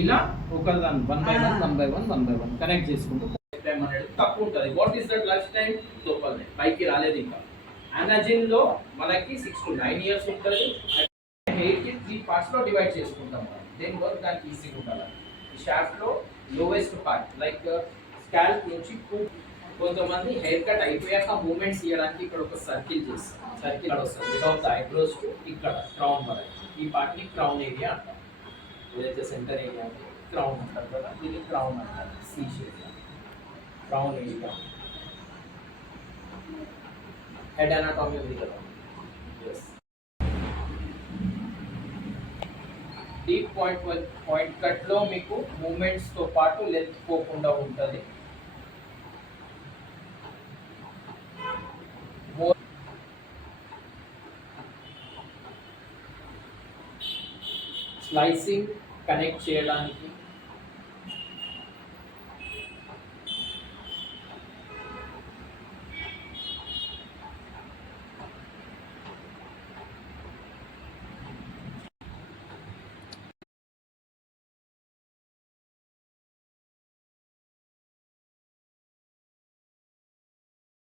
ఇలా ఒక దాన్ని 1 by 1 కనెక్ట్ చేసుకుంటూ టైం అనేది తక్కువ ఉంటుంది. What is that lifetime? తోపల్నే పైకి రాలేదు ఇంకా. అనాజిన్ లో మనకి 6 to 9 years ఉంటుంది. హెయిర్ కి 3 పార్ట్స్ లో డివైడ్ చేసుకుంటాం మనం. దేని వర్క్ దానికి ఈజీగా ఉండాలి. ఈ షాఫ్ట్ లో లోవెస్ట్ పార్ట్ లైక్ స్కాల్ప్ నుంచి కొంతమంది హెయిర్ కట్ అయిపోయాక మూమెంట్స్ ఇవ్వడానికి ఇక్కడ ఒక సర్కిల్ చేస్తారు. సర్కిల్ వస్తుంది వితౌట్ ద ఐబ్రోస్ టు ఇక్కడ క్రౌన్ వరకు. ఈ పార్ట్ ని క్రౌన్ ఏరియా అంటాం. ఏదైతే సెంటర్ ఏరియా క్రౌన్ అంటారు కదా, దీన్ని క్రౌన్ అంటారు. C shape crown area. Head anatomy ఉంది కదా. డీప్ పాయింట్ కట్ లో మీకు మూమెంట్స్ తో పాటు లెంత్ పోకుండా ఉంటుంది. స్లైసింగ్ కనెక్ట్ చేయడానికి